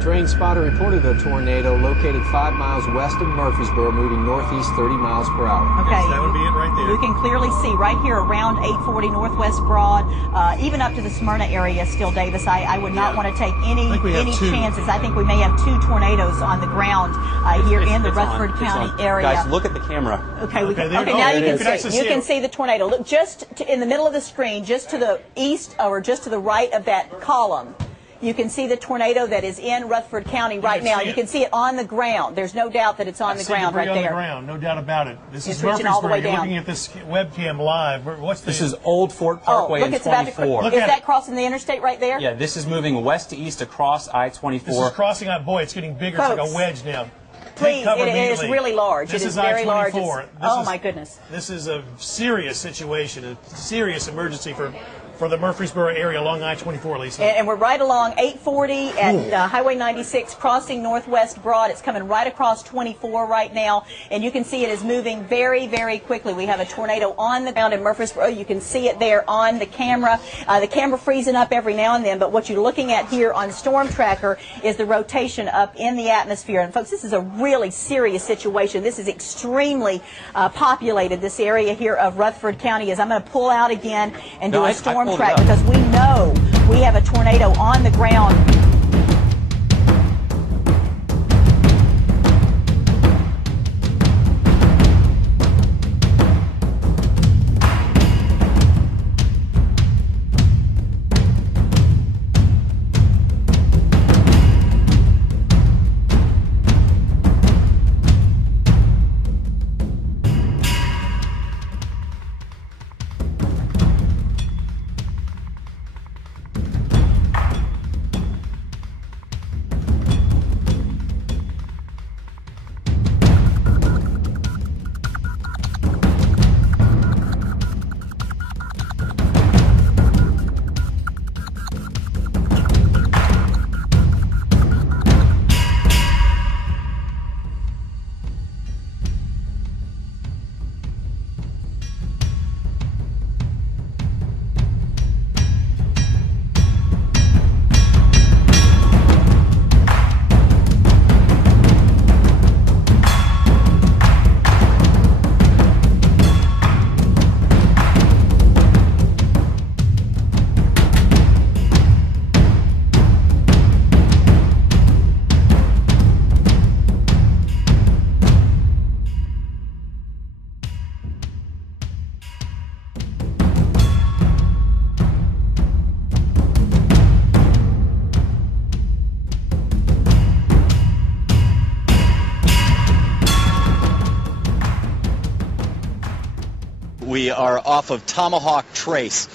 Terrain spotter reported a tornado located 5 miles west of Murfreesboro, moving northeast 30 miles per hour. Okay. Yes, that would be it right there. You can clearly see right here around 840 Northwest Broad, even up to the Smyrna area still, Davis. I would not want to take any chances. I think we may have 2 tornadoes on the ground here in the Rutherford County area. Guys, look at the camera. Okay, now you can see the tornado. Look just in the middle of the screen, just to the east or just to the right of that column. You can see the tornado that is in Rutherford County right now. You can see it on the ground. There's no doubt that it's on the ground right there. On the ground, no doubt about it. This is reaching all the way down. You're looking at this webcam live. What's this? This is Old Fort Parkway in 24. Is that crossing the interstate right there? Yeah, this is moving west to east across I-24. This is crossing out. Boy, it's getting bigger. Folks, it's like a wedge now. Please, it is really large. This it is very large. Oh my goodness. This is a serious situation, a serious emergency for the Murfreesboro area along I-24, Lisa. And we're right along 840 at Highway 96, crossing Northwest Broad. It's coming right across 24 right now, and you can see it is moving very, very quickly. We have a tornado on the ground in Murfreesboro. You can see it there on the camera. The camera freezing up every now and then, but what you're looking at here on Storm Tracker is the rotation up in the atmosphere. And folks, this is a really serious situation. This is extremely populated, this area here of Rutherford County. I'm going to pull out again and do a storm track because we know we have a tornado on the ground. We are off of Tomahawk Trace,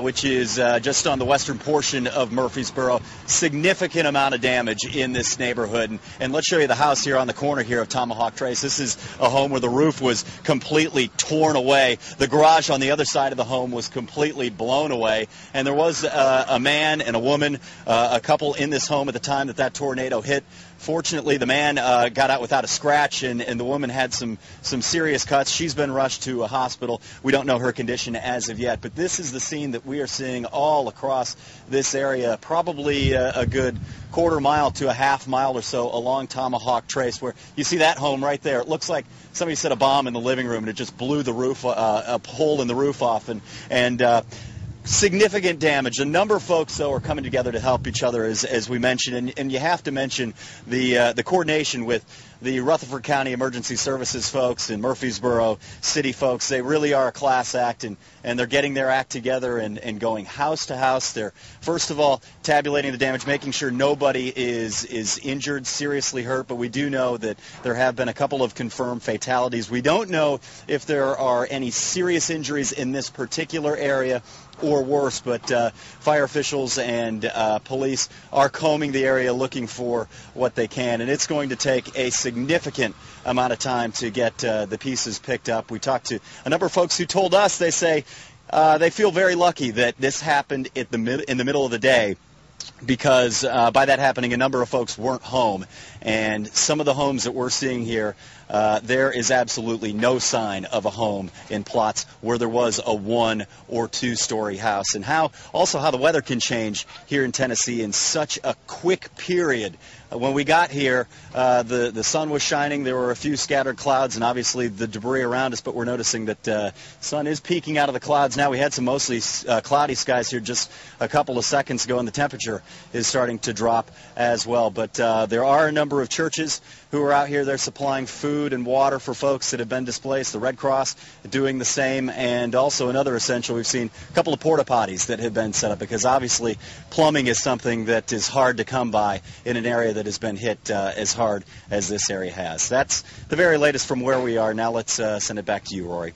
which is just on the western portion of Murfreesboro. Significant amount of damage in this neighborhood. And let's show you the house here on the corner here of Tomahawk Trace. This is a home where the roof was completely torn away. The garage on the other side of the home was completely blown away. And there was a man and a woman, a couple in this home at the time that tornado hit. Fortunately, the man got out without a scratch, and the woman had some serious cuts. She's been rushed to a hospital. We don't know her condition as of yet, but this is the scene that we are seeing all across this area, probably a good quarter mile to a half mile or so along Tomahawk Trace, where you see that home right there. It looks like somebody set a bomb in the living room, and it just blew the roof, a hole in the roof off, and significant damage. A number of folks, though, are coming together to help each other, as we mentioned, and you have to mention the coordination with the Rutherford County Emergency Services folks and Murfreesboro City folks. They really are a class act, and they're getting their act together and going house to house. They're, first of all, tabulating the damage, making sure nobody is injured, seriously hurt, but we do know that there have been a couple of confirmed fatalities. We don't know if there are any serious injuries in this particular area or worse, but fire officials and police are combing the area looking for what they can, and it's going to take a significant amount of time to get the pieces picked up. We talked to a number of folks who told us they say they feel very lucky that this happened in the middle of the day. because by that happening, a number of folks weren't home. And some of the homes that we're seeing here, there is absolutely no sign of a home in plots where there was a 1- or 2-story house. And also how the weather can change here in Tennessee in such a quick period. When we got here, the sun was shining. There were a few scattered clouds and obviously the debris around us, but we're noticing that the sun is peeking out of the clouds now. We had some mostly cloudy skies here just a couple of seconds ago, and the temperature is starting to drop as well. But there are a number of churches who are out here. They're supplying food and water for folks that have been displaced. The Red Cross doing the same, and also another essential, we've seen a couple of porta potties that have been set up, because obviously plumbing is something that is hard to come by in an area that has been hit as hard as this area has. That's the very latest from where we are. Now let's send it back to you, Rory.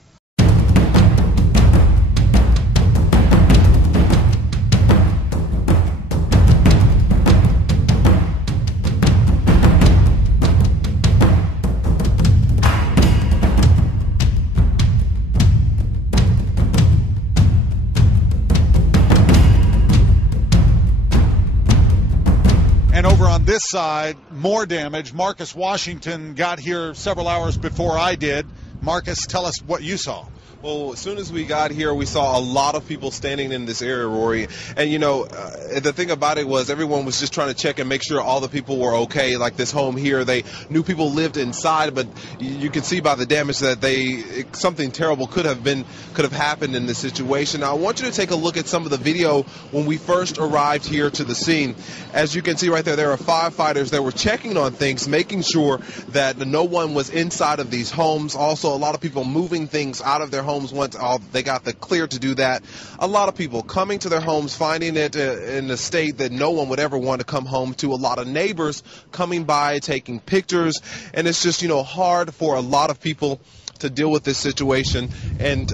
And over on this side, more damage. Marcus Washington got here several hours before I did. Marcus, tell us what you saw. Well, as soon as we got here, we saw a lot of people standing in this area, Rory. And, you know, the thing about it was everyone was just trying to check and make sure all the people were okay. Like this home here, they knew people lived inside, but you can see by the damage that something terrible could have happened in this situation. Now, I want you to take a look at some of the video when we first arrived here to the scene. As you can see right there are firefighters that were checking on things, making sure that no one was inside of these homes. Also, a lot of people moving things out of their homes once they got the clear to do that. A lot of people coming to their homes, finding it in a state that no one would ever want to come home to. A lot of neighbors coming by, taking pictures, and it's just, you know, hard for a lot of people to deal with this situation. And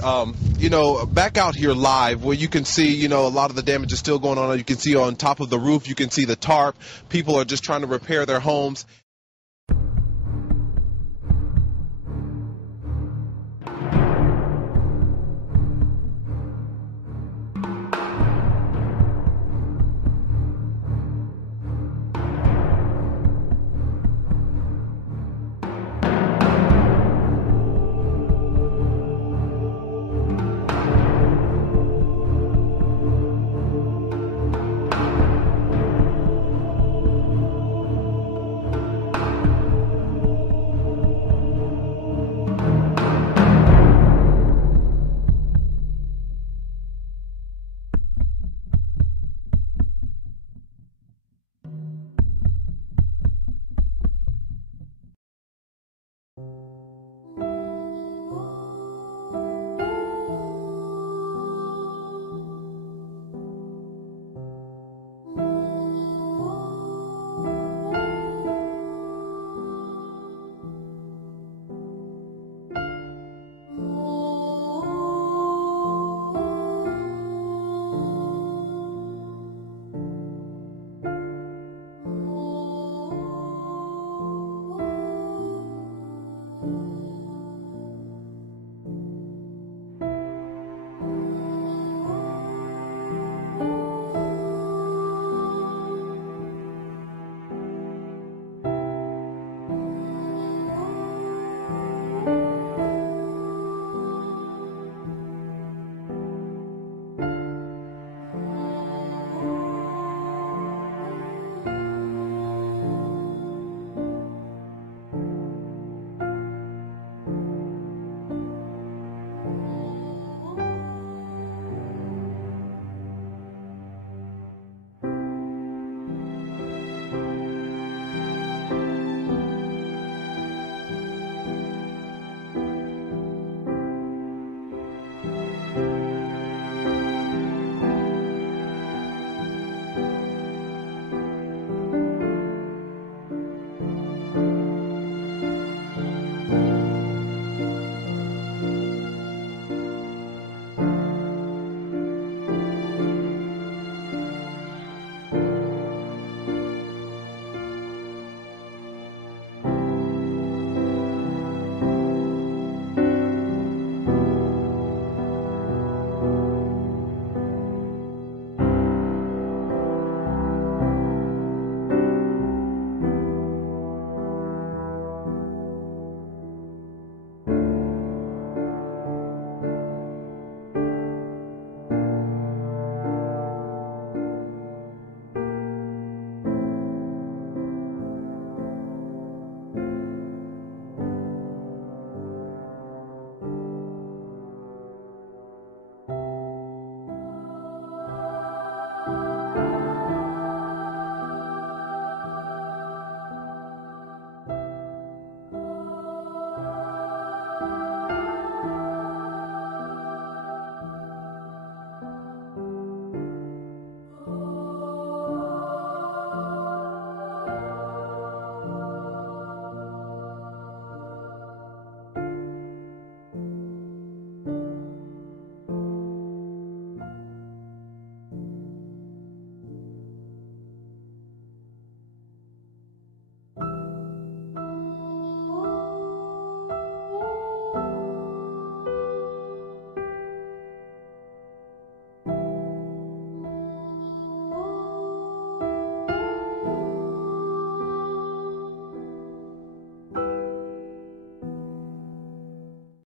you know, back out here live where you can see, you know, a lot of the damage is still going on. You can see on top of the roof, you can see the tarp. People are just trying to repair their homes.